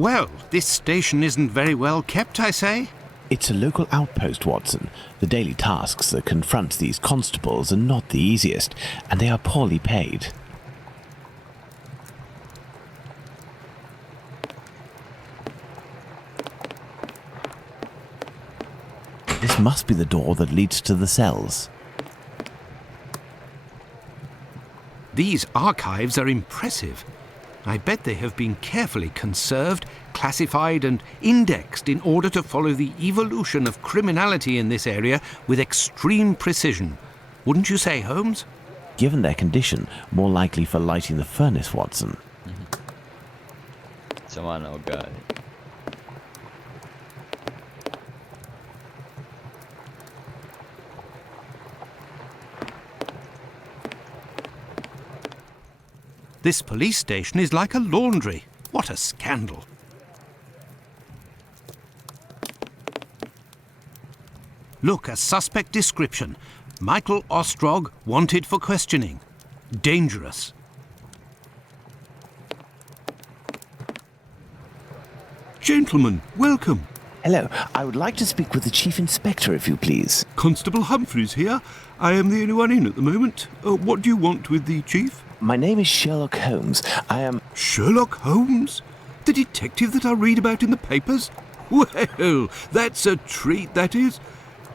Well, this station isn't very well kept, I say. It's a local outpost, Watson. The daily tasks that confront these constables are not the easiest, and they are poorly paid. This must be the door that leads to the cells. These archives are impressive. I bet they have been carefully conserved, classified and indexed in order to follow the evolution of criminality in this area with extreme precision. Wouldn't you say, Holmes? Given their condition, more likely for lighting the furnace, Watson. Samana, oh god. This police station is like a laundry. What a scandal. Look, a suspect description. Michael Ostrog, wanted for questioning. Dangerous. Gentlemen, welcome. Hello, I would like to speak with the Chief Inspector, if you please. Constable Humphreys here. I am the only one in at the moment. What do you want with the Chief? My name is Sherlock Holmes. I am... Sherlock Holmes? The detective that I read about in the papers? Well, that's a treat, that is.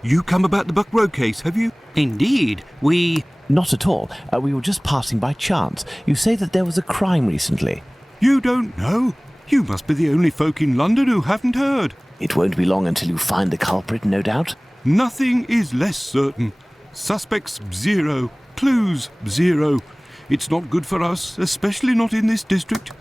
You come about the Boxworld case, have you? Indeed, we... Not at all. We were just passing by chance. You say that there was a crime recently. You don't know? You must be the only folk in London who haven't heard. It won't be long until you find the culprit, no doubt. Nothing is less certain. Suspects, 0. Clues, 0. It's not good for us, especially not in this district.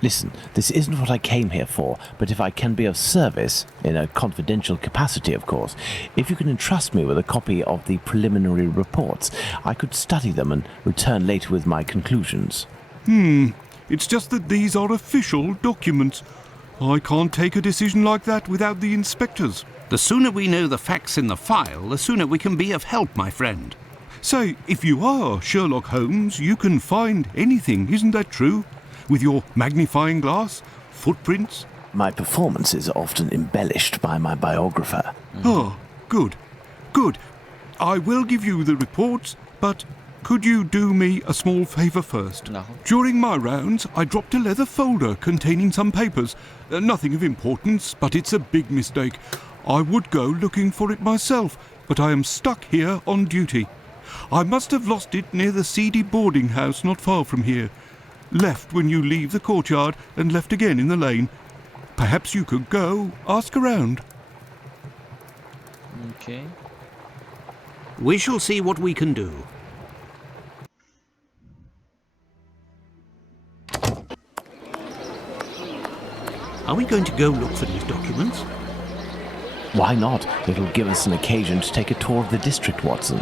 Listen, this isn't what I came here for, but if I can be of service, in a confidential capacity, of course, if you can entrust me with a copy of the preliminary reports, I could study them and return later with my conclusions. It's just that these are official documents. I can't take a decision like that without the inspectors. The sooner we know the facts in the file, the sooner we can be of help, my friend. Say, if you are Sherlock Holmes, you can find anything, isn't that true? With your magnifying glass, footprints. My performance is often embellished by my biographer. Oh, good. Good. I will give you the reports, but could you do me a small favour first? No. During my rounds, I dropped a leather folder containing some papers. Nothing of importance, but it's a big mistake. I would go looking for it myself, but I am stuck here on duty. I must have lost it near the seedy boarding house not far from here. Left when you leave the courtyard and left again in the lane. Perhaps you could go, ask around. Okay. We shall see what we can do. Are we going to go look for these documents? Why not? It'll give us an occasion to take a tour of the district, Watson.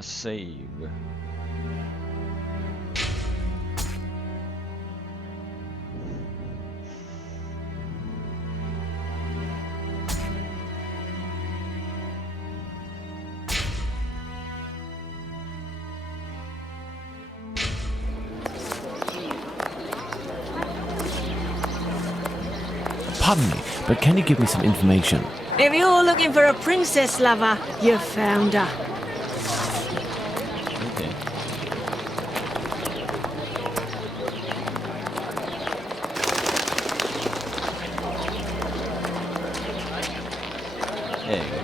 Save. Pardon me, but can you give me some information? If you're looking for a princess lover, you've found her. Okay. There you go.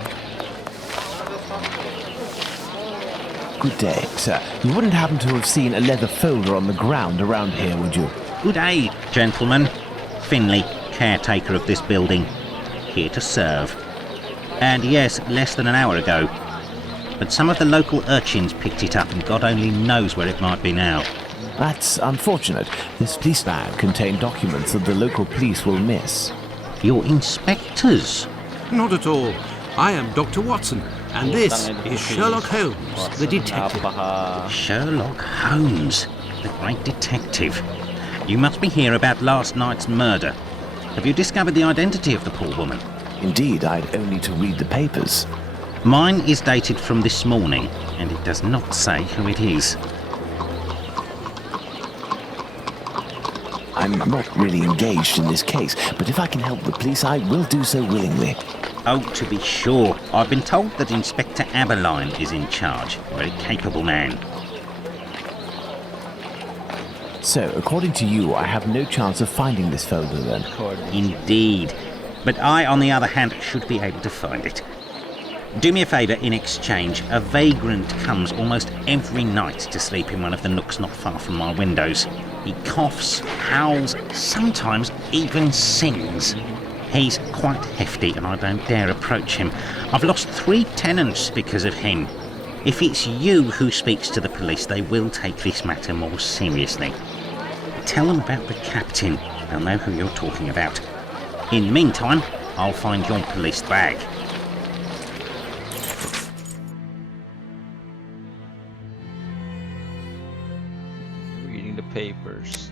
Good day, sir. You wouldn't happen to have seen a leather folder on the ground around here, would you? Good day, gentlemen. Finley, caretaker of this building. Here to serve. And yes, less than an hour ago. But some of the local urchins picked it up and God only knows where it might be now. That's unfortunate. This police bag contained documents that the local police will miss. You're inspectors. Not at all. I am Dr. Watson, and this is Sherlock Holmes, the detective. Sherlock Holmes, the great detective. You must be here about last night's murder. Have you discovered the identity of the poor woman? Indeed, I'd only to read the papers. Mine is dated from this morning, and it does not say who it is. I'm not really engaged in this case, but if I can help the police, I will do so willingly. Oh, to be sure. I've been told that Inspector Aberline is in charge. A very capable man. So, according to you, I have no chance of finding this folder then? Indeed. But I, on the other hand, should be able to find it. Do me a favour in exchange. A vagrant comes almost every night to sleep in one of the nooks not far from my windows. He coughs, howls, sometimes even sings. He's quite hefty and I don't dare approach him. I've lost 3 tenants because of him. If it's you who speaks to the police, they will take this matter more seriously. Tell them about the captain. They'll know who you're talking about. In the meantime, I'll find your police bag. Reading the papers.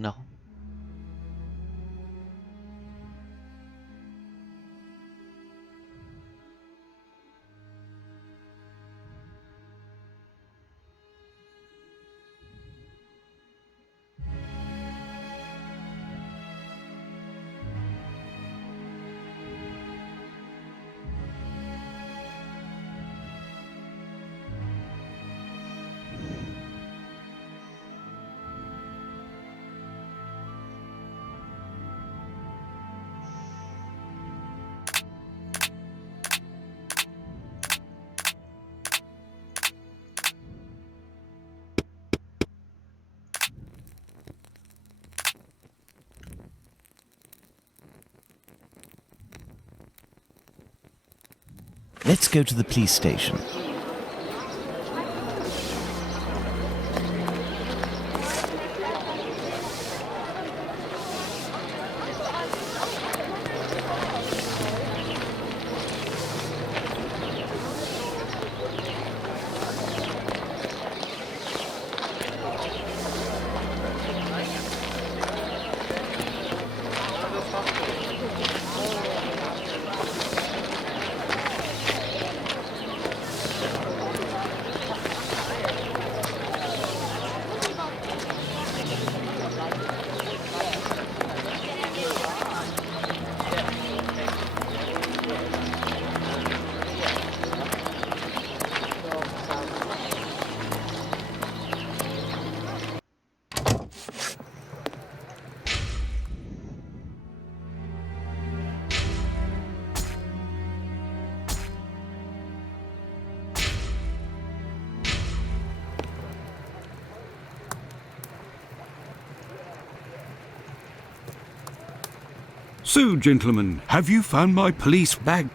No. Let's go to the police station. So, gentlemen, have you found my police bag?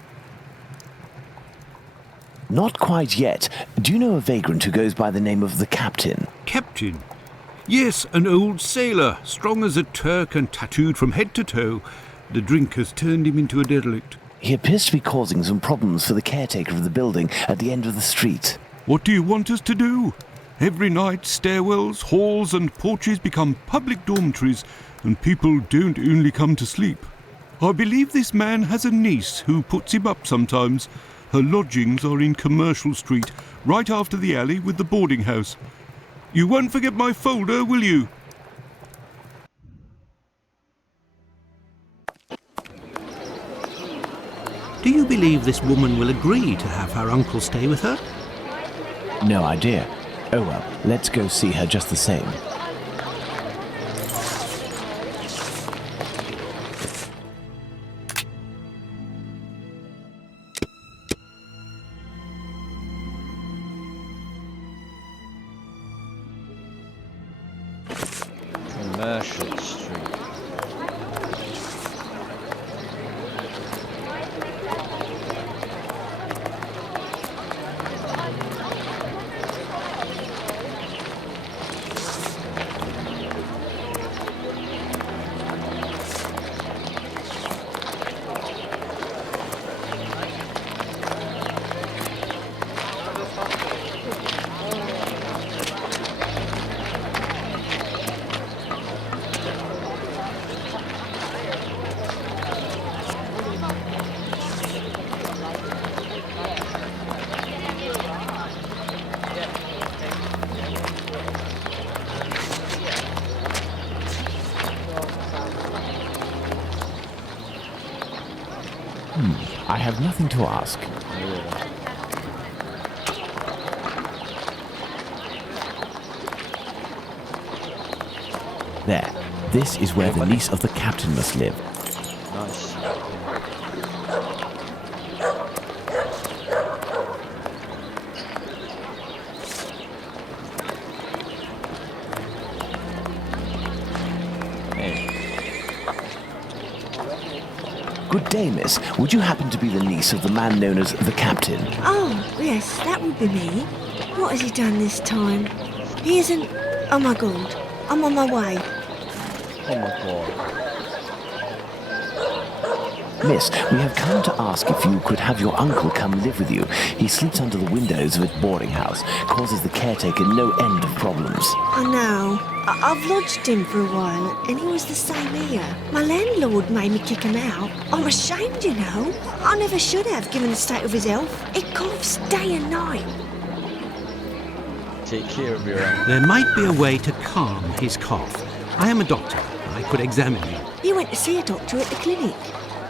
Not quite yet. Do you know a vagrant who goes by the name of the Captain? Captain? Yes, an old sailor, strong as a Turk and tattooed from head to toe. The drink has turned him into a derelict. He appears to be causing some problems for the caretaker of the building at the end of the street. What do you want us to do? Every night, stairwells, halls and porches become public dormitories, and people don't only come to sleep. I believe this man has a niece who puts him up sometimes. Her lodgings are in Commercial Street, right after the alley with the boarding house. You won't forget my folder, will you? Do you believe this woman will agree to have her uncle stay with her? No idea. Oh well, let's go see her just the same. Commercial Street. I have nothing to ask. There. This is where the niece of the captain must live. Nice. Good day, miss. Would you happen to be the niece of the man known as the captain? Oh, yes, that would be me. What has he done this time? He isn't... Oh my God, I'm on my way. Oh my god. Miss, we have come to ask if you could have your uncle come live with you. He sleeps under the windows of a boarding house, causes the caretaker no end of problems. I know. I've lodged him for a while, and he was the same here. My landlord made me kick him out. I'm ashamed, you know. I never should have, given the state of his health. He coughs day and night. Take care of your uncle. There might be a way to calm his cough. I am a doctor. I could examine you. You went to see a doctor at the clinic,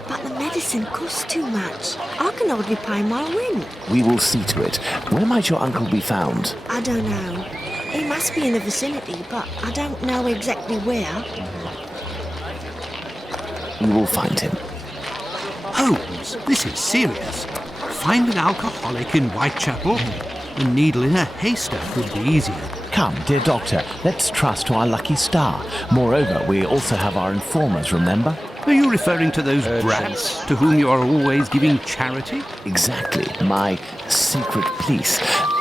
but the medicine costs too much. I can hardly pay my rent. We will see to it. Where might your uncle be found? I don't know. He must be in the vicinity, but I don't know exactly where. We will find him. Holmes, this is serious. Find an alcoholic in Whitechapel? A needle in a haystack would be easier. Come, dear doctor, let's trust to our lucky star. Moreover, we also have our informers, remember? Are you referring to those brats to whom you are always giving charity? Exactly, my secret police.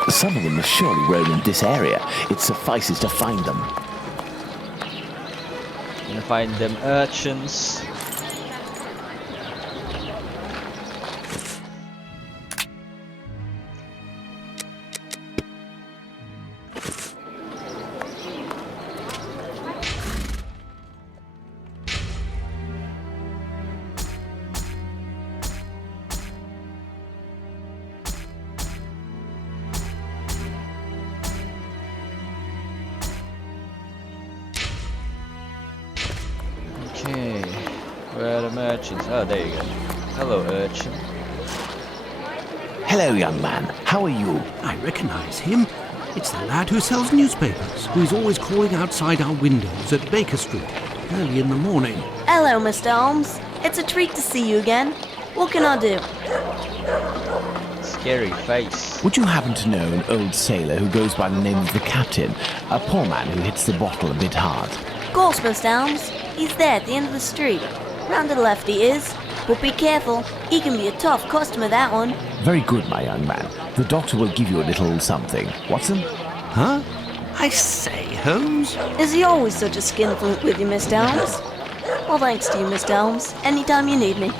Some of them have surely roamed in this area. It suffices to find them. Gonna find them urchins. Okay, where are the merchants? Oh, there you go. Hello, urchin. Hello, young man. How are you? I recognize him. It's the lad who sells newspapers, who is always calling outside our windows at Baker Street, early in the morning. Hello, Mr. Holmes. It's a treat to see you again. What can I do? Scary face. Would you happen to know an old sailor who goes by the name of the Captain? A poor man who hits the bottle a bit hard. Of course, Mr. Holmes. He's there at the end of the street. Round to the left he is. But be careful. He can be a tough customer, that one. Very good, my young man. The doctor will give you a little something. Watson? Huh? I say, Holmes? Is he always such a skinflint with you, Mr. Holmes? Well, thanks to you, Mr. Holmes. Anytime you need me.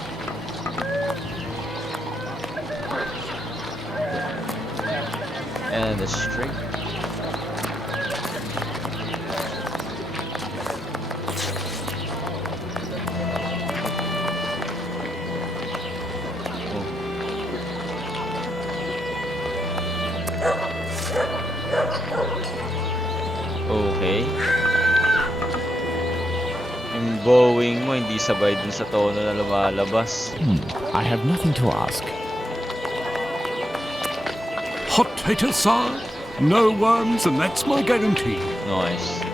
And the street. Okay. Yung bowing mo hindi sabay dun sa tono na lumalabas. I have nothing to ask. Hot taters, sir? No worms, and that's my guarantee. Nice.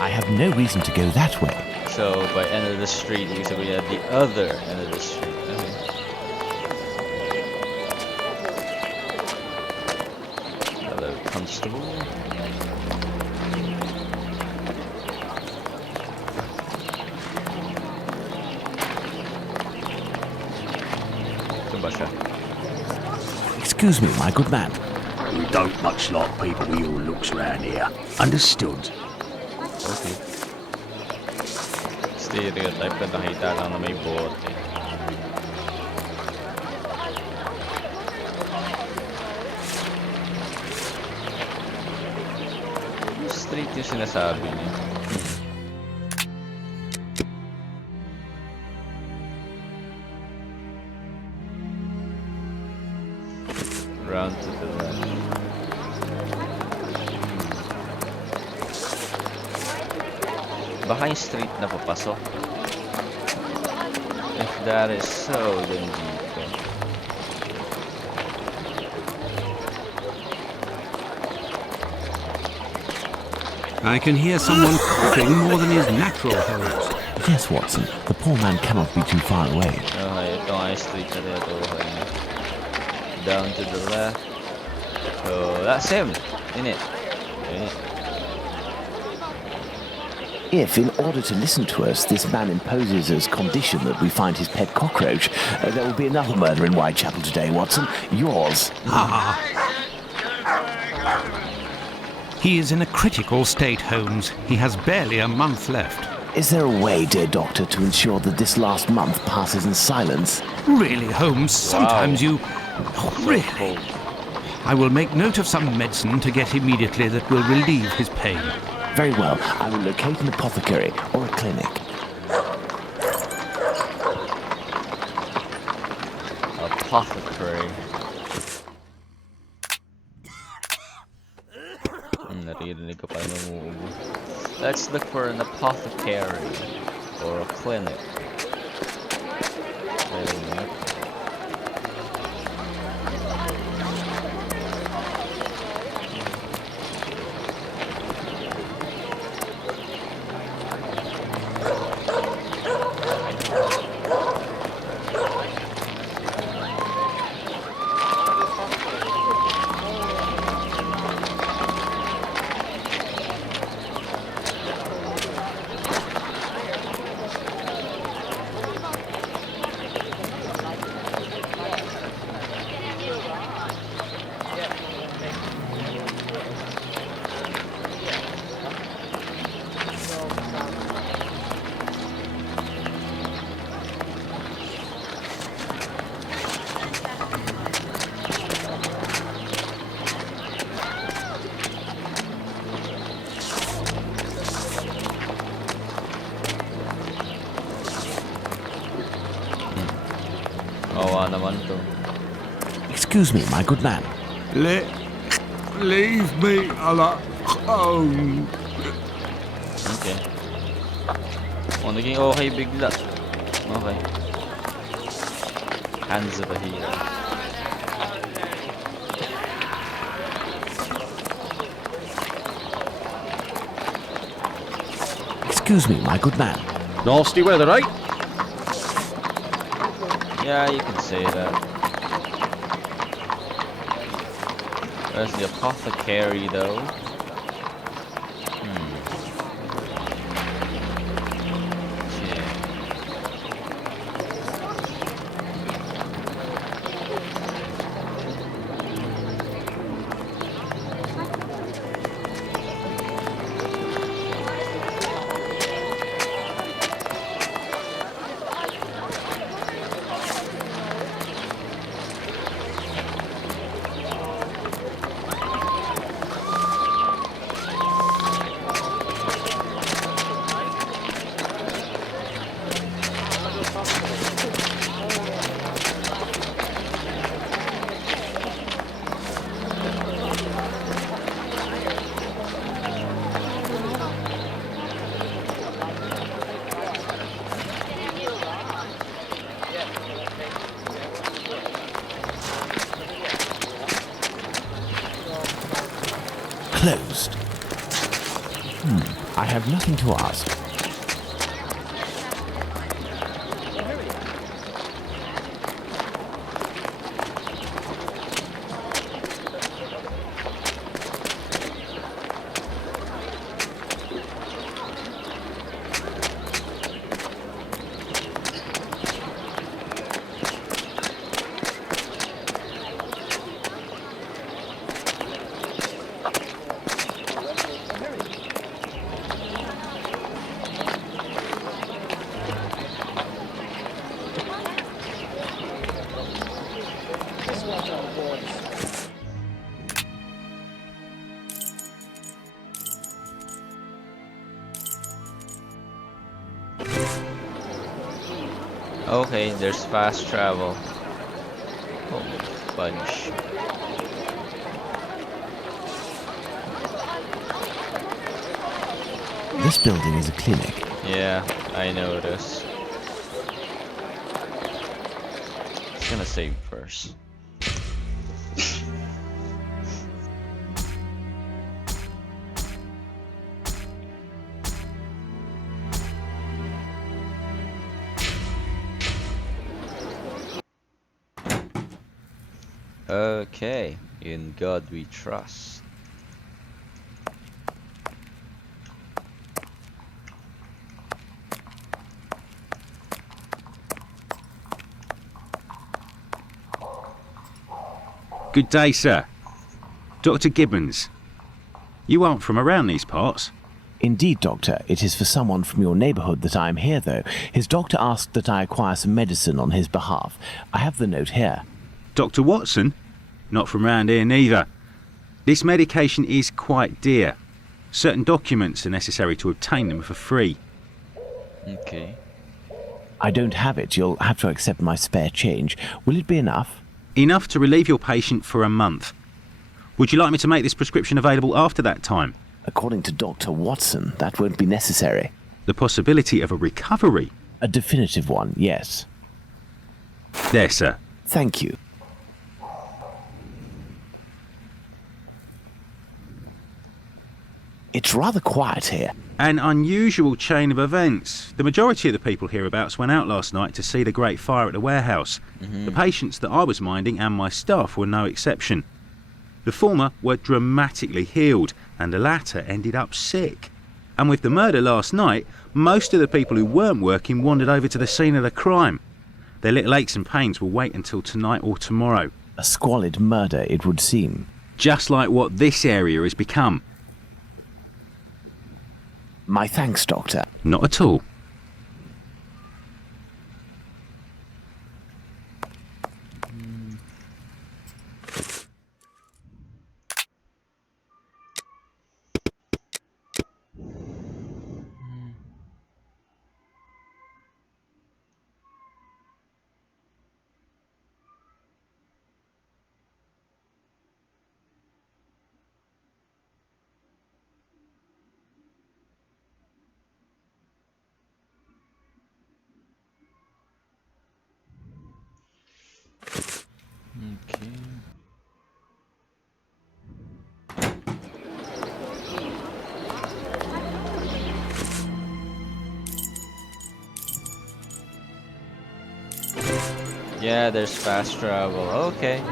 I have no reason to go that way. So by end of the street, you sabihin at the other end of the street. Okay. Hello, constable. Ito ba siya? Excuse me, my good man. We don't much like people with your looks round here. Understood? Okay. Stereotype na nakita lang na may bote. Yung street yung sinasabi niya. Round to the left. Baka yung street na papasok. If that is so, then dito. I can hear someone coughing more than is natural, Holmes. Yes, Watson. The poor man cannot be too far away. Okay, ito nga yung street na tinutukoy niya. Down to the left. So, that's him, isn't it? Okay. If, in order to listen to us, this man imposes as condition that we find his pet cockroach, there will be another murder in Whitechapel today, Watson. Yours. He is in a critical state, Holmes. He has barely a month left. Is there a way, dear doctor, to ensure that this last month passes in silence? Really, Holmes, sometimes you... Oh, So really? cold. I will make note of some medicine to get immediately that will relieve his pain. Very well. I will locate an apothecary or a clinic. Apothecary. Naririnig ko pa yung umuubo. Let's look for an apothecary or a clinic. Wait a minute. Kawawa naman to. Excuse me, my good man. Leave me alone. Okay. Oh, naging okay bigla. Okay. Hands of a hero. Excuse me, my good man. Nasty weather, eh? Yeah, you can say that. Where's the apothecary though? Okay. Closed. I have nothing to ask. Okay, there's fast travel. Oh, fudge. This building is a clinic. Yeah, I noticed. It's gonna save first. Okay, in God we trust. Good day, sir. Dr. Gibbons. You aren't from around these parts? Indeed, Doctor, it is for someone from your neighbourhood that I am here, though. His doctor asked that I acquire some medicine on his behalf. I have the note here. Dr. Watson? Not from round here neither. This medication is quite dear. Certain documents are necessary to obtain them for free. Okay. I don't have it. You'll have to accept my spare change. Will it be enough? Enough to relieve your patient for a month. Would you like me to make this prescription available after that time? According to Dr. Watson, that won't be necessary. The possibility of a recovery? A definitive one, yes. There, sir. Thank you. It's rather quiet here. An unusual chain of events. The majority of the people hereabouts went out last night to see the great fire at the warehouse. The patients that I was minding and my staff were no exception. The former were dramatically healed, and the latter ended up sick. And with the murder last night, most of the people who weren't working wandered over to the scene of the crime. Their little aches and pains will wait until tonight or tomorrow. A squalid murder, it would seem. Just like what this area has become. My thanks, Doctor. Not at all. Okay. Yeah, there's fast travel. Okay.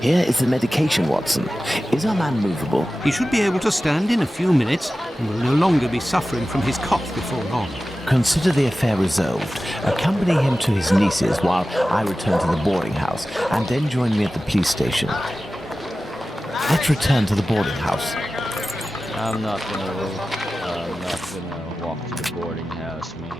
Here is the medication, Watson. Is our man movable? He should be able to stand in a few minutes and will no longer be suffering from his cough before long. Consider the affair resolved. Accompany him to his niece's while I return to the boarding house, and then join me at the police station. Let's return to the boarding house. I'm not gonna walk to the boarding house, man.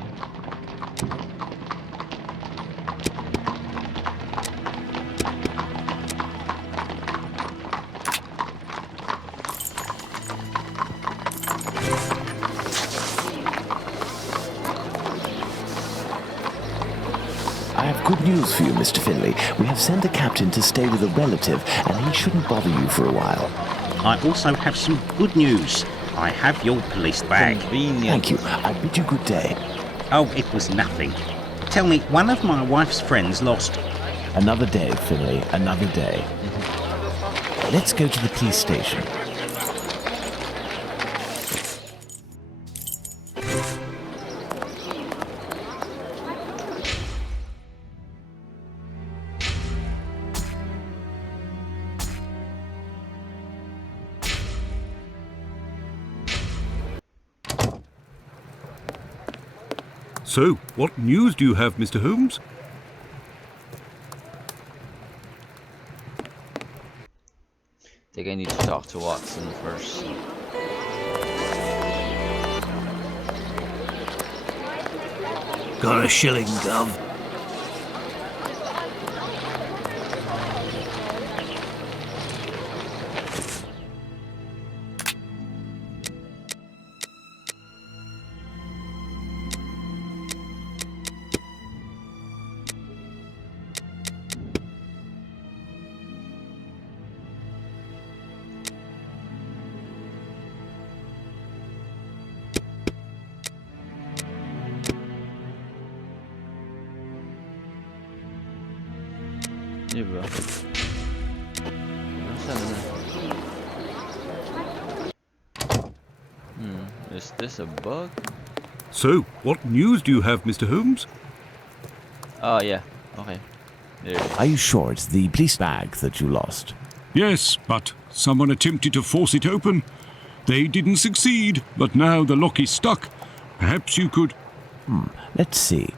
I have good news for you, Mr. Finley. We have sent a captain to stay with a relative, and he shouldn't bother you for a while. I also have some good news. I have your police bag. Convenient. Thank you. I bid you good day. Oh, it was nothing. Tell me, one of my wife's friends lost... Another day, Finley. Another day. Let's go to the police station. So, what news do you have, Mr. Holmes? I think I need to talk to Watson first. Got a shilling, Gov. Yeah, bro. Is this a bug? So, what news do you have, Mr. Holmes? Oh, yeah. Okay. There it is. Are you sure it's the police bag that you lost? Yes, but someone attempted to force it open. They didn't succeed, but now the lock is stuck. Perhaps you could... Let's see.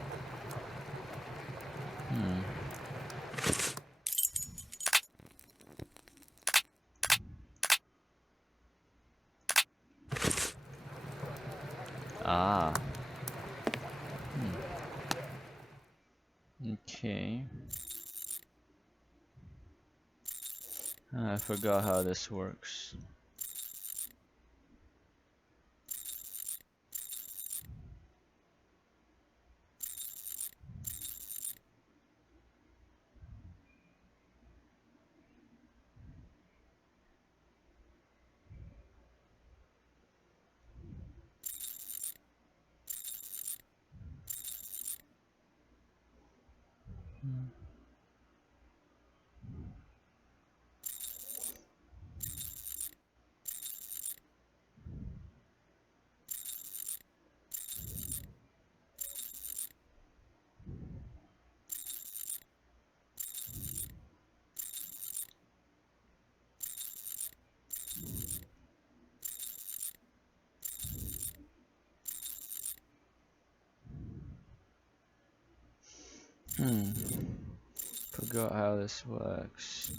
Ah. Okay. I forgot how this works. Forgot how this works.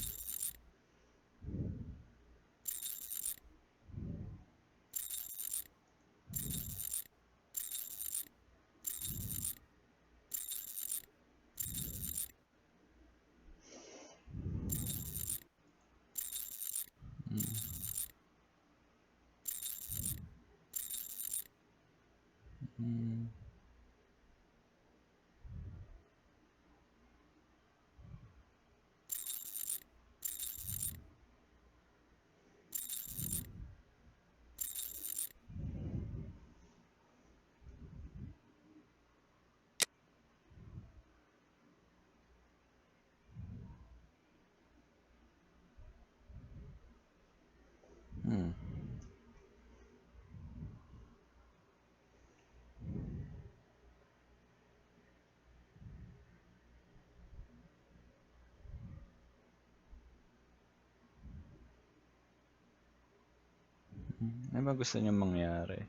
Ano ba gusto niyo mangyari?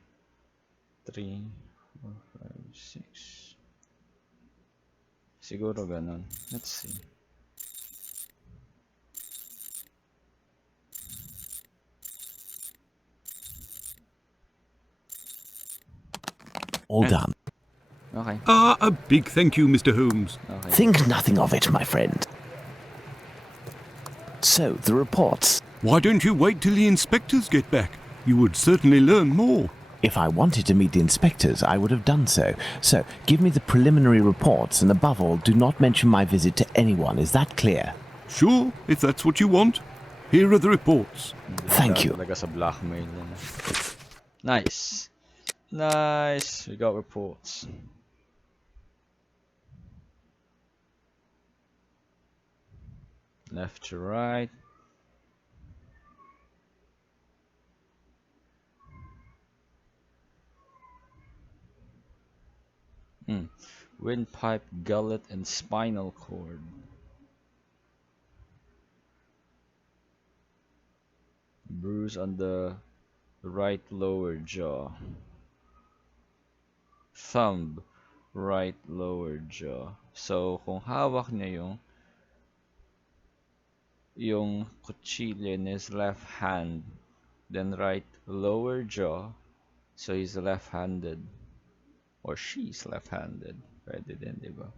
3, 4, 5, 6. Siguro ganun. Let's see. All done. Okay. A big thank you, Mr. Holmes. Okay. Think nothing of it, my friend. So, the reports. Why don't you wait till the inspectors get back? You would certainly learn more. If I wanted to meet the inspectors, I would have done so. So, give me the preliminary reports, and above all, do not mention my visit to anyone. Is that clear? Sure, if that's what you want. Here are the reports. Thank you. Talaga sa blackmail yun. Nice. Nice. We got reports. Left to right. Windpipe, gullet, and spinal cord. Bruise on the right lower jaw. Thumb, right lower jaw. So, kung hawak niya yung kutsilyo in his left hand, then right lower jaw, so he's left-handed. Or she's left-handed. Pwede din, diba?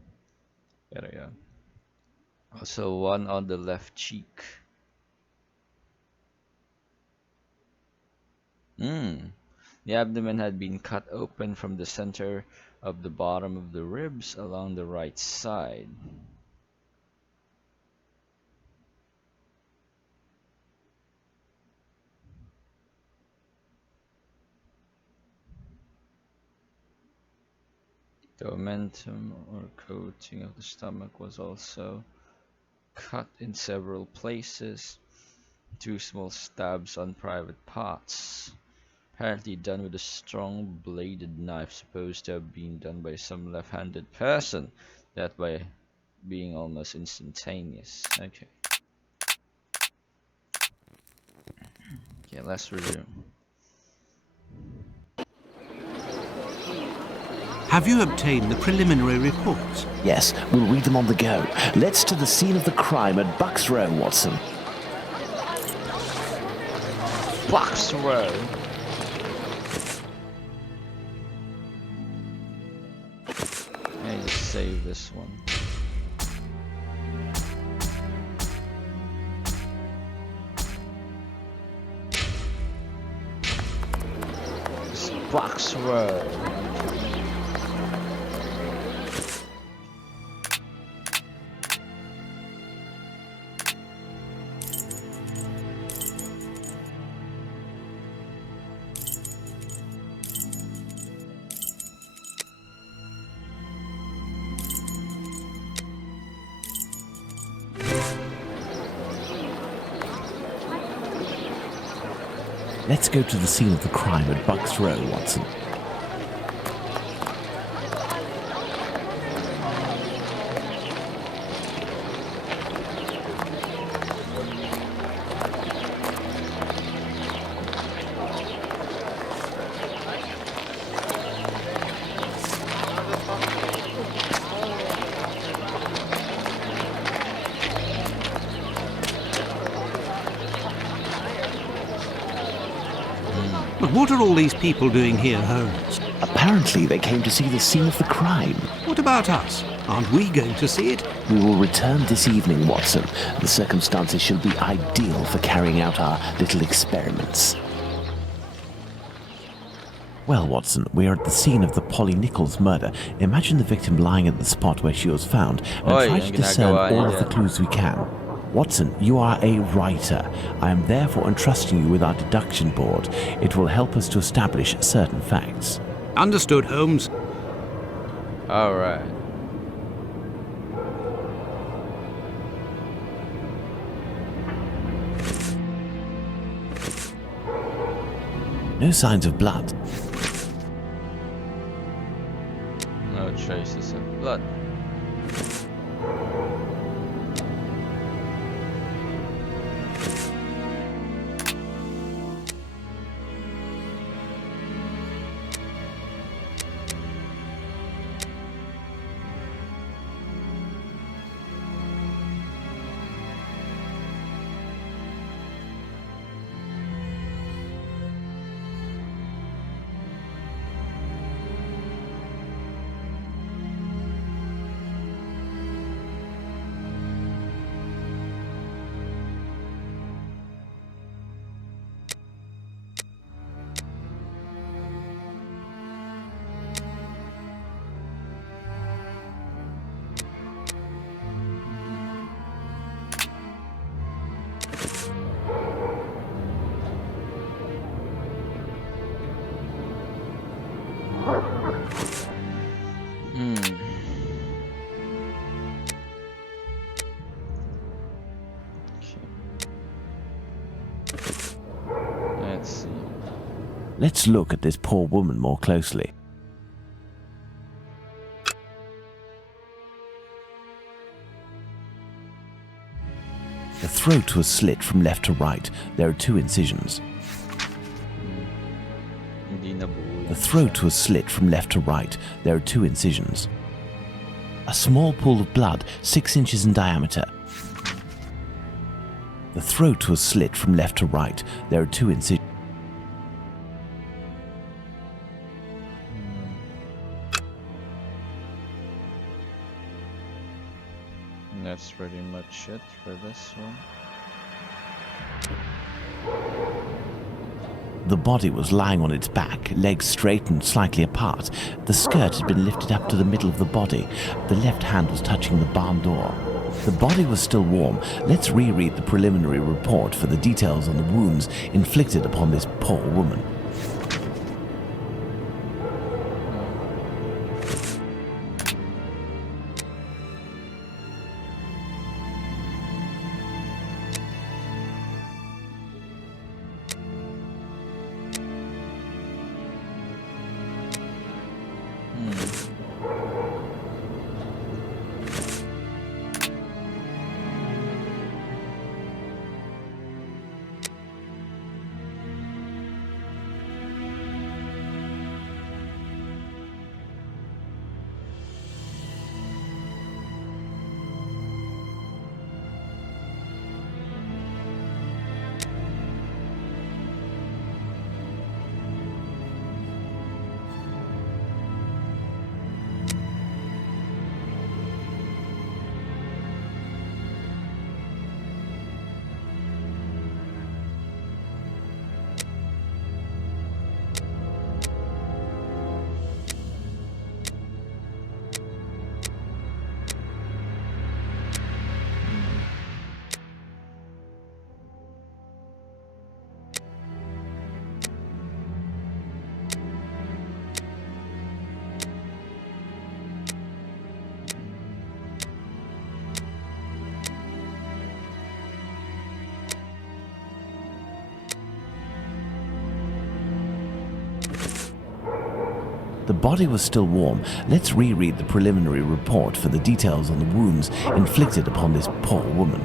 Pero yun. Also, one on the left cheek. The abdomen had been cut open from the center of the bottom of the ribs along the right side. The omentum or coating of the stomach was also cut in several places. 2 small stabs on private parts. Apparently done with a strong bladed knife, supposed to have been done by some left-handed person. That by being almost instantaneous. Okay. Okay, let's review. Have you obtained the preliminary reports? Yes, we'll read them on the go. Let's to the scene of the crime at Boxworld, Watson. Boxworld. save this one. This Boxworld. Let's go to the scene of the crime at Bucks Row, Watson. But what are all these people doing here, Holmes? Apparently they came to see the scene of the crime. What about us? Aren't we going to see it? We will return this evening, Watson. The circumstances should be ideal for carrying out our little experiments. Well, Watson, we are at the scene of the Polly Nichols murder. Imagine the victim lying at the spot where she was found and try to discern all of the clues we can. Watson, you are a writer. I am therefore entrusting you with our deduction board. It will help us to establish certain facts. Understood, Holmes. Alright. No signs of blood. No traces of blood. Let's see. Let's look at this poor woman more closely. The throat was slit from left to right. There are 2 incisions. Hindi nabuo The yung throat was slit from left to right. There are 2 incisions. A small pool of blood, 6 inches in diameter. The throat was slit from left to right. There are 2 incisions. That's pretty much it for this one. The body was lying on its back, legs straightened slightly apart. The skirt had been lifted up to the middle of the body. The left hand was touching the barn door. The body was still warm. Let's reread the preliminary report for the details on the wounds inflicted upon this poor woman. The body was still warm. Let's reread the preliminary report for the details on the wounds inflicted upon this poor woman.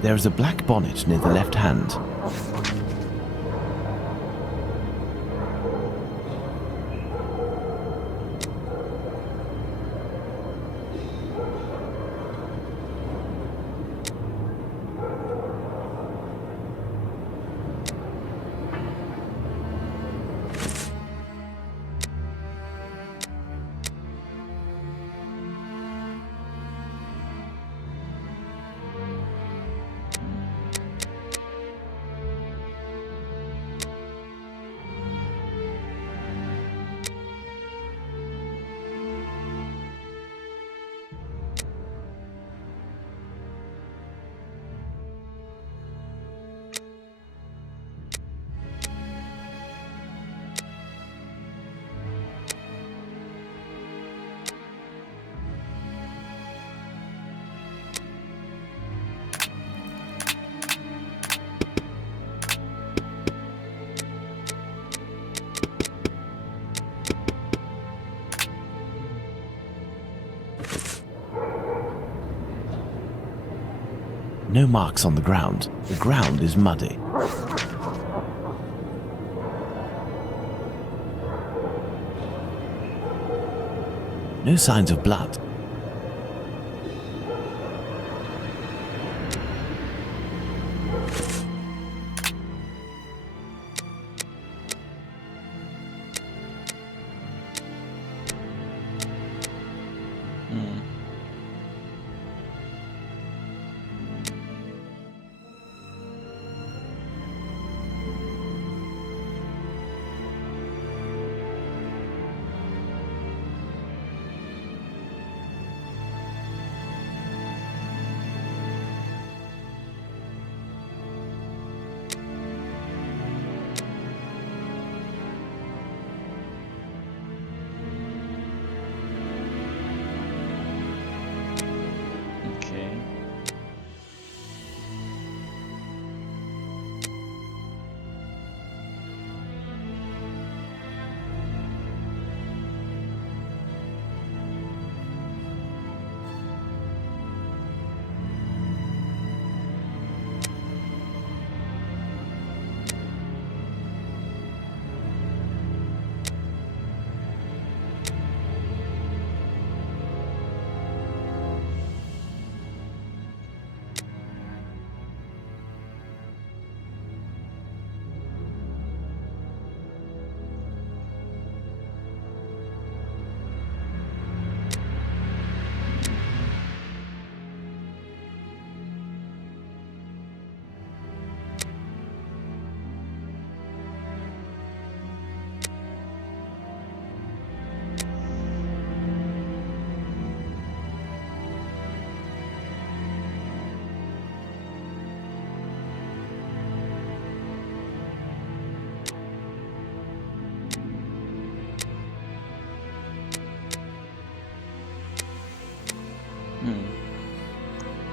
There is a black bonnet near the left hand. No marks on the ground. The ground is muddy. No signs of blood.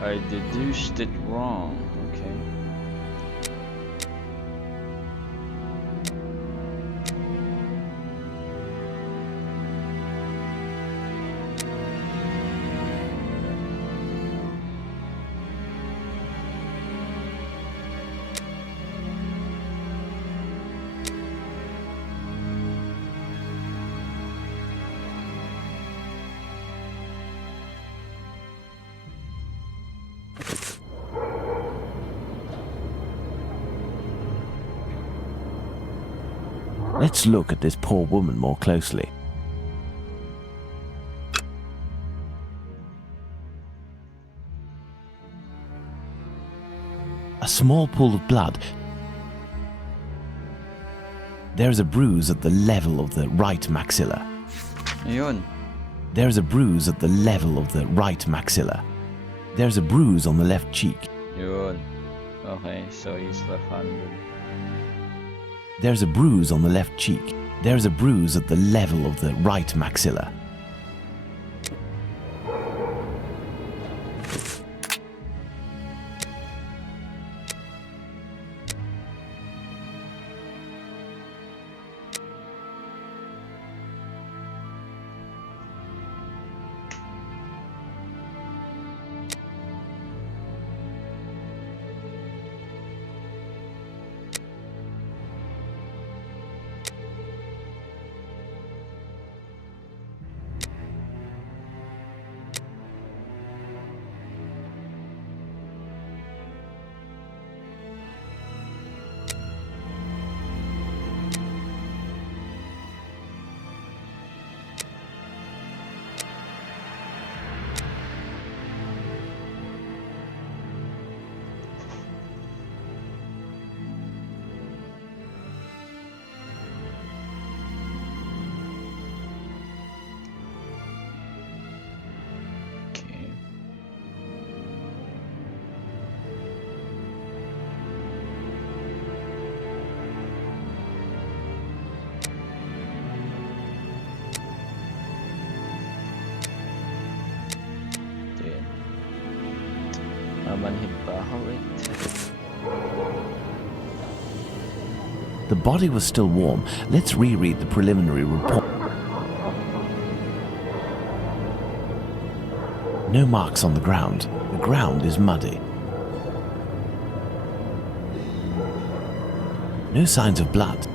I deduced it wrong. Okay. Let's look at this poor woman more closely. A small pool of blood. There is a bruise at the level of the right maxilla. Ayun. There's a bruise at the level of the right maxilla. There's a bruise on the left cheek. Yun. Okay, so he's left-handed. There's a bruise on the left cheek. There's a bruise at the level of the right maxilla. The body was still warm. Let's reread the preliminary report. No marks on the ground. The ground is muddy. No signs of blood.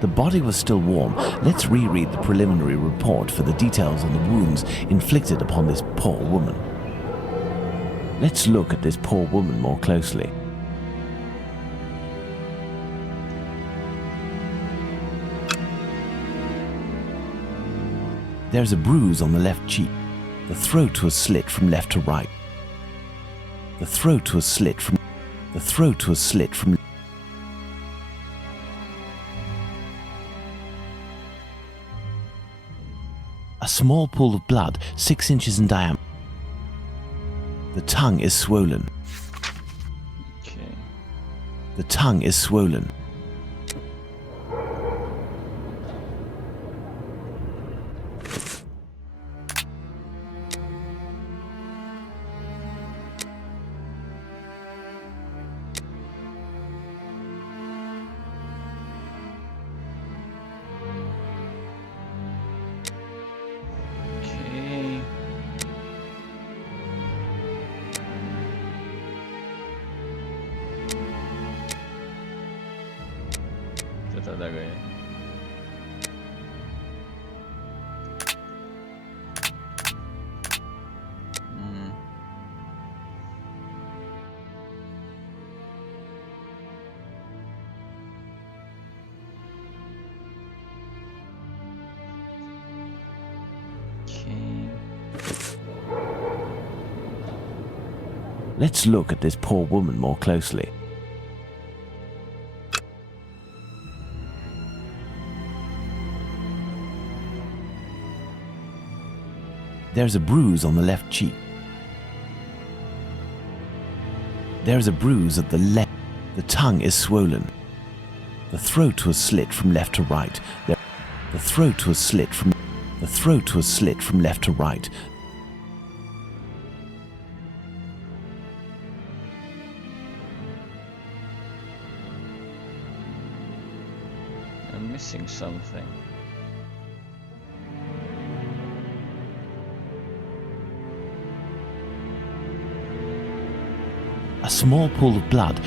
The body was still warm. Let's reread the preliminary report for the details on the wounds inflicted upon this poor woman. Let's look at this poor woman more closely. There's a bruise on the left cheek. The throat was slit from left to right. The throat was slit from... A small pool of blood, 6 inches in diameter. The tongue is swollen. Okay. The tongue is swollen. Talaga yun. Okay. Let's look at this poor woman more closely. There's a bruise on the left cheek. There's a bruise at the left. The tongue is swollen. The throat was slit from left to right. The throat was slit from... The throat was slit from left to right. I'm missing something. A small pool of blood,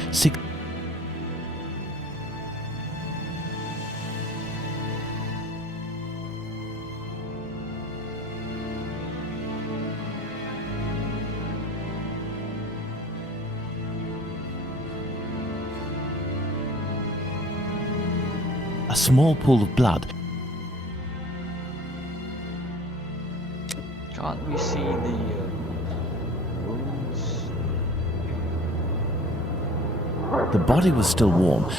a small pool of blood. Can't we see the wounds? The body was still warm.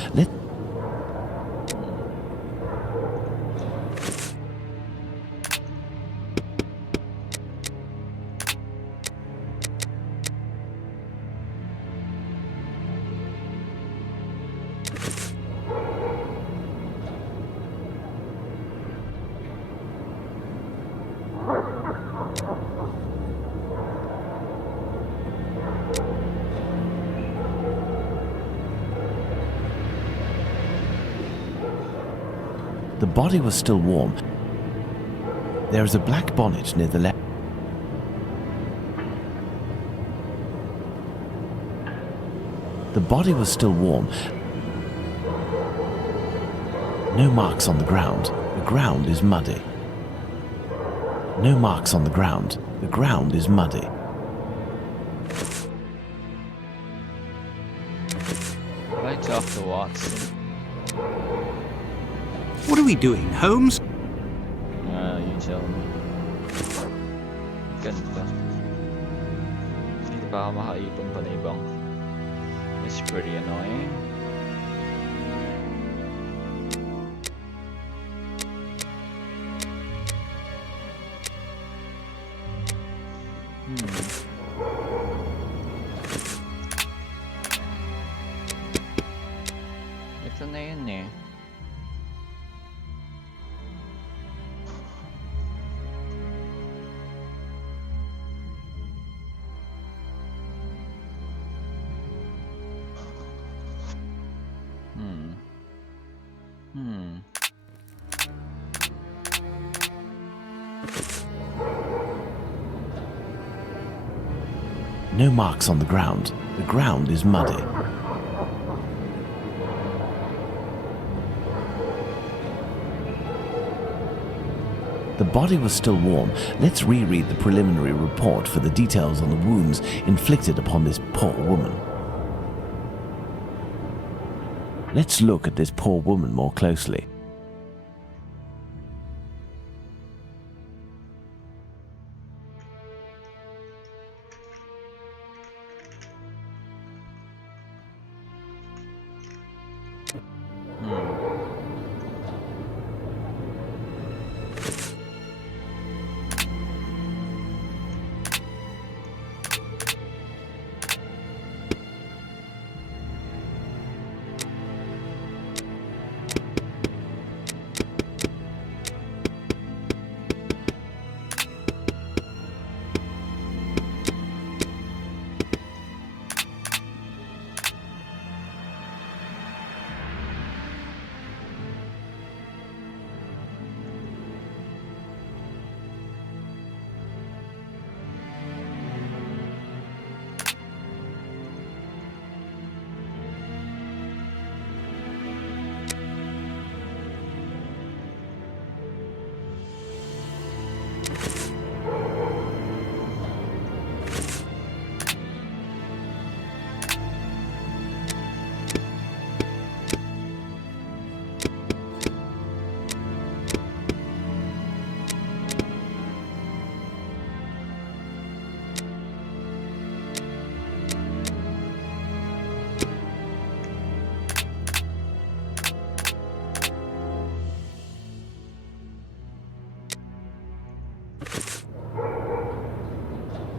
The body was still warm. There is a black bonnet near the left. The body was still warm. No marks on the ground. The ground is muddy. No marks on the ground. The ground is muddy. I talk to Watson. What are we doing, Holmes? You tell me. Ganda. Hindi pa ako makaipon pa na ibang. It's pretty annoying. Ito na yun eh. No marks on the ground. The ground is muddy. The body was still warm. Let's reread the preliminary report for the details on the wounds inflicted upon this poor woman. Let's look at this poor woman more closely.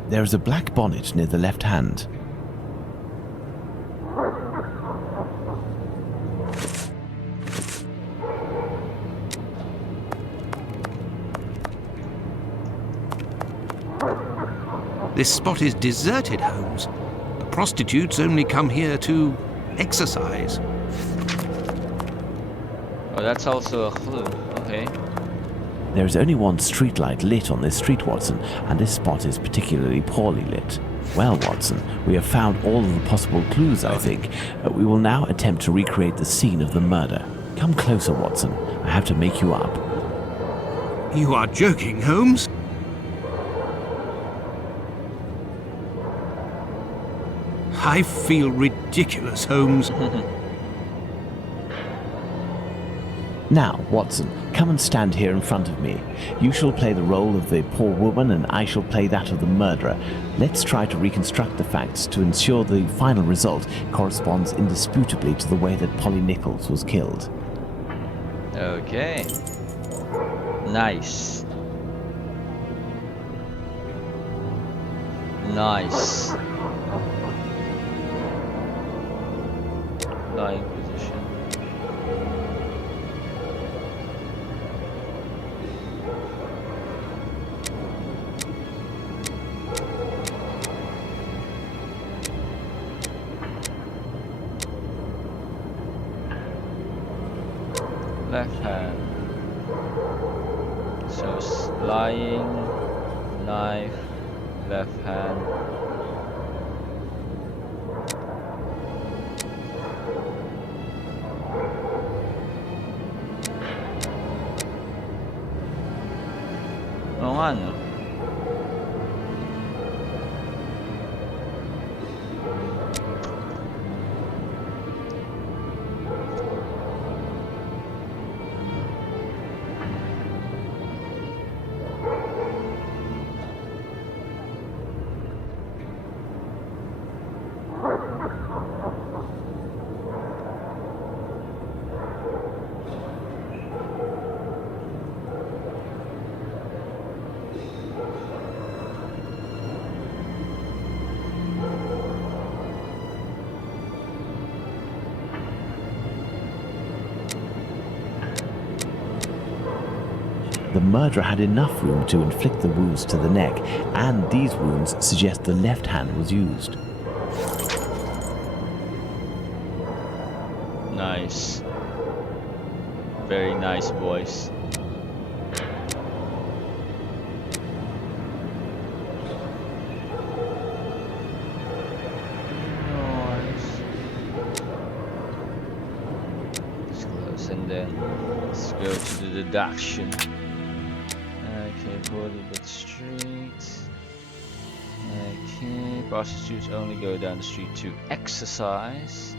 There is a black bonnet near the left hand. This spot is deserted, Holmes. The prostitutes only come here to exercise. Oh, that's also a clue. Okay. There is only one streetlight lit on this street, Watson, and this spot is particularly poorly lit. Well, Watson, we have found all of the possible clues, I think. We will now attempt to recreate the scene of the murder. Come closer, Watson. I have to make you up. You are joking, Holmes? I feel ridiculous, Holmes. Now, Watson, come and stand here in front of me. You shall play the role of the poor woman and I shall play that of the murderer. Let's try to reconstruct the facts to ensure the final result corresponds indisputably to the way that Polly Nichols was killed. Okay. Nice. Nice. Lying position. Left hand. So lying, knife, left hand. Oo nga, no? The murderer had enough room to inflict the wounds to the neck, and these wounds suggest the left hand was used. Nice. Very nice, boys. Nice. Let's close and then let's go to the deduction. Okay, Hollywood Street. Okay, prostitutes only go down the street to exercise.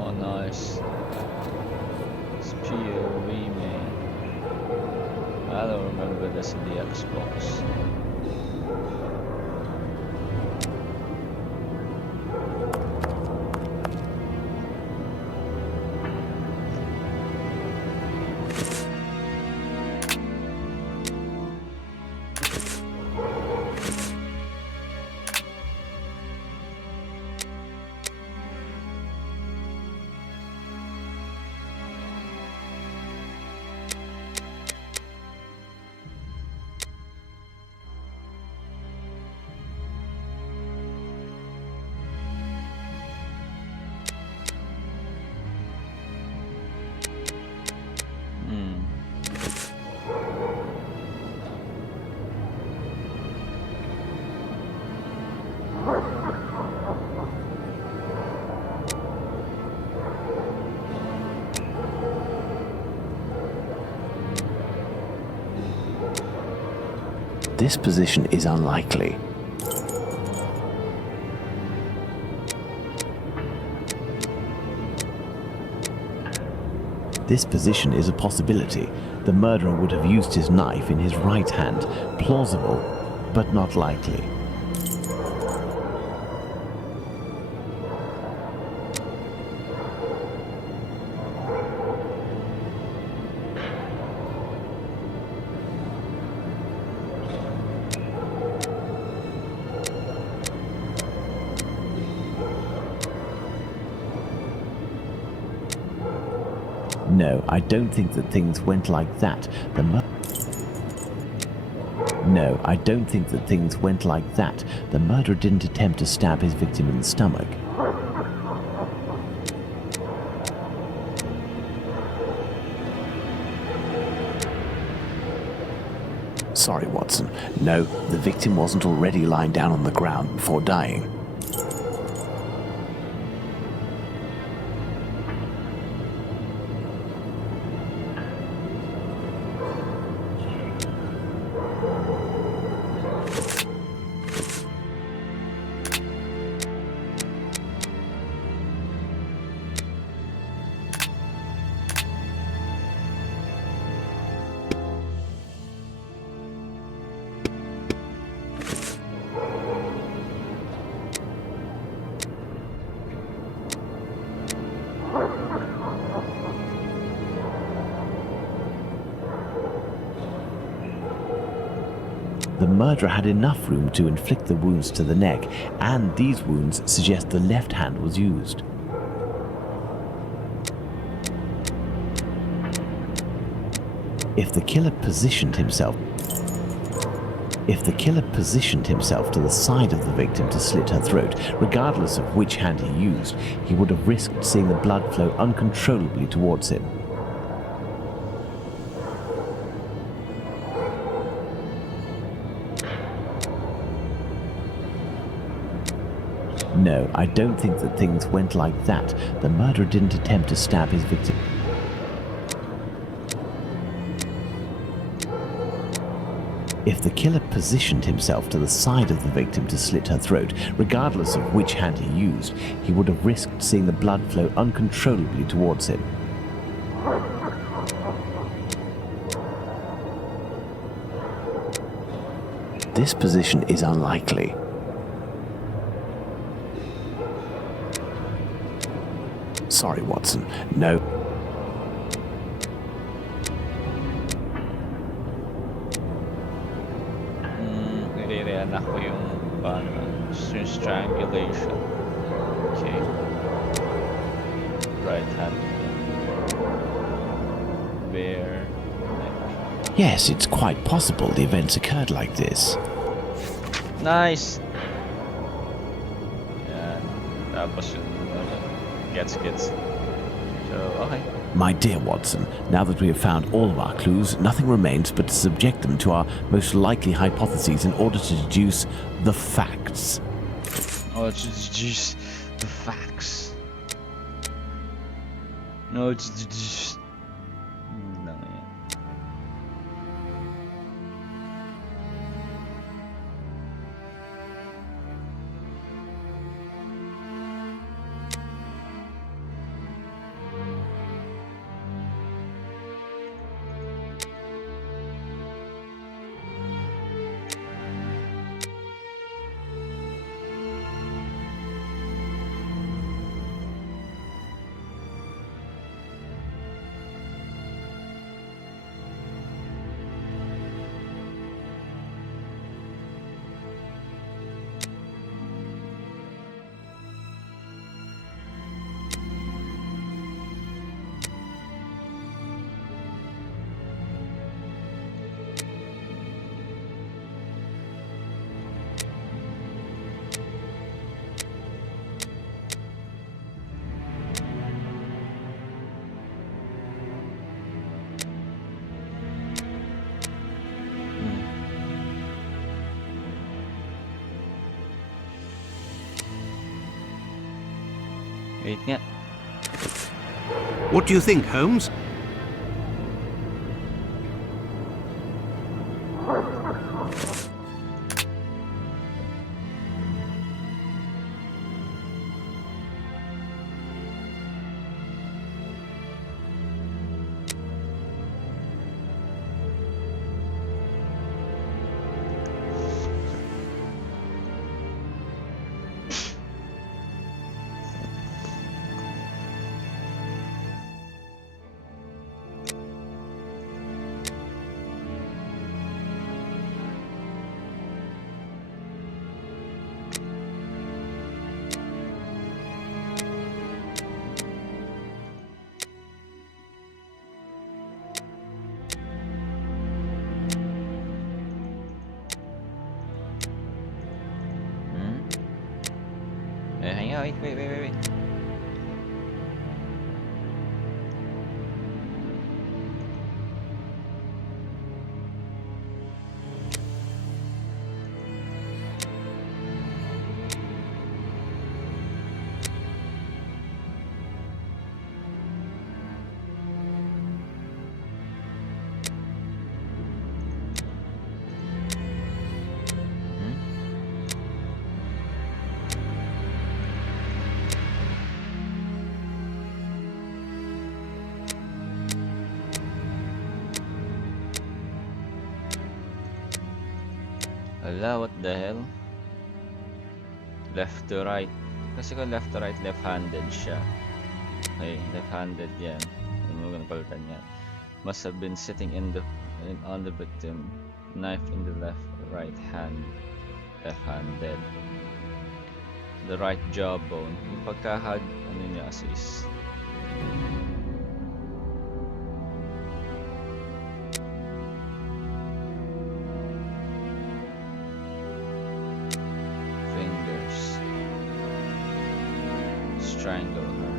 Oh, nice. It's POV, man. I don't remember this in the Xbox. This position is unlikely. This position is a possibility. The murderer would have used his knife in his right hand. Plausible, but not likely. No, I don't think that things went like that. No, I don't think that things went like that. The murderer didn't attempt to stab his victim in the stomach. Sorry, Watson. No, the victim wasn't already lying down on the ground before dying. The murderer had enough room to inflict the wounds to the neck, and these wounds suggest the left hand was used. If the killer positioned himself to the side of the victim to slit her throat, regardless of which hand he used, he would have risked seeing the blood flow uncontrollably towards him. No, I don't think that things went like that. The murderer didn't attempt to stab his victim. If the killer positioned himself to the side of the victim to slit her throat, regardless of which hand he used, he would have risked seeing the blood flow uncontrollably towards him. This position is unlikely. Sorry, Watson. No. Nire-react ko yung yung strangulation. Okay. Right hand. Bare neck. Yes, it's quite possible the events occurred like this. Nice! Yan. Tapos yung gets. So, okay. My dear Watson, now that we have found all of our clues, nothing remains but to subject them to our most likely hypotheses in order to deduce the facts. Oh, it's just the facts. No, it's just... No, yeah. Wait nga. What do you think, Holmes? Hang on, wait. Ala, what the hell? Left to right. Kasi kung left to right, left-handed siya. Okay, left-handed yan. Ano mo palitan yan? Must have been sitting on the victim. Knife in the right hand. Left-handed. The right jawbone. Yung pagkahag, ano niya is strangle her.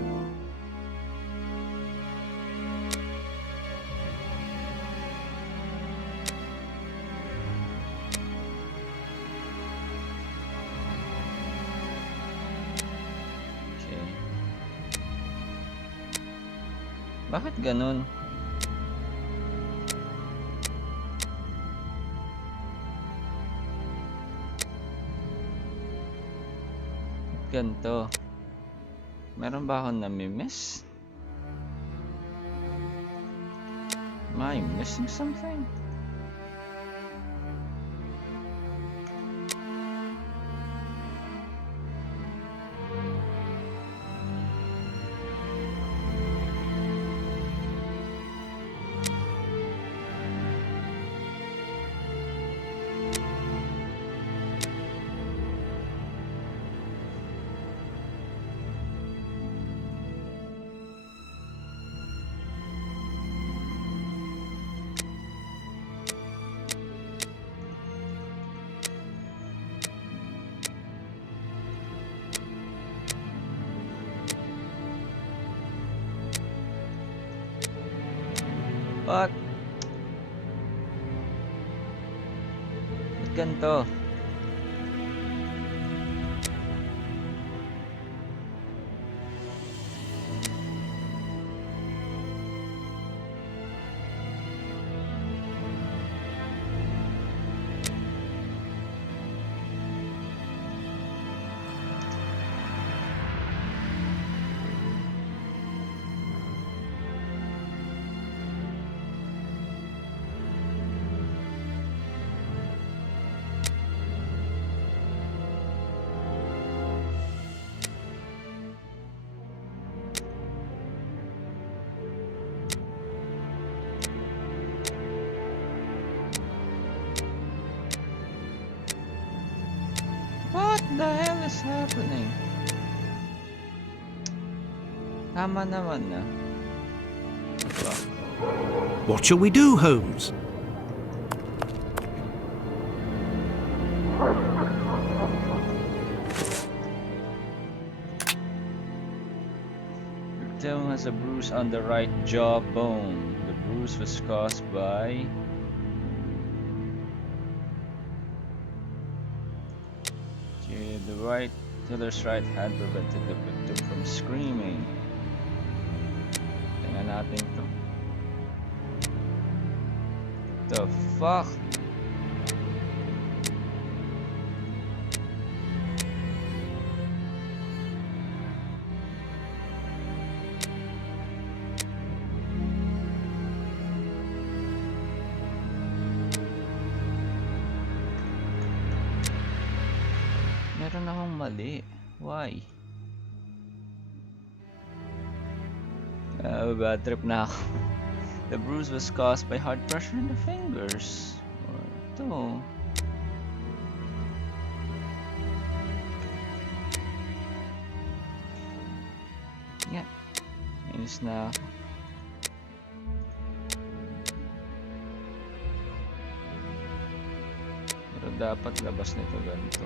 Okay. Bakit ganun? Ganto. Meron ba akong nami-miss? Am I missing something? What? Ba't ganito? What the hell is happening? Tama naman na. What shall we do, Holmes? Victim has a bruise on the right jawbone. The bruise was caused by the right Killer's right hand prevented the victim from screaming. Tingnan natin to. The fuck? Meron akong mali. Why? Bad trip na ako. The bruise was caused by hard pressure in the fingers. Or ito. Yeah. Ayos na ako. Pero dapat labas nito ganito.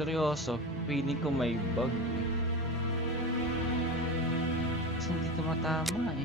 Seryoso, feeling ko may bug. Kasi hindi tumatama eh.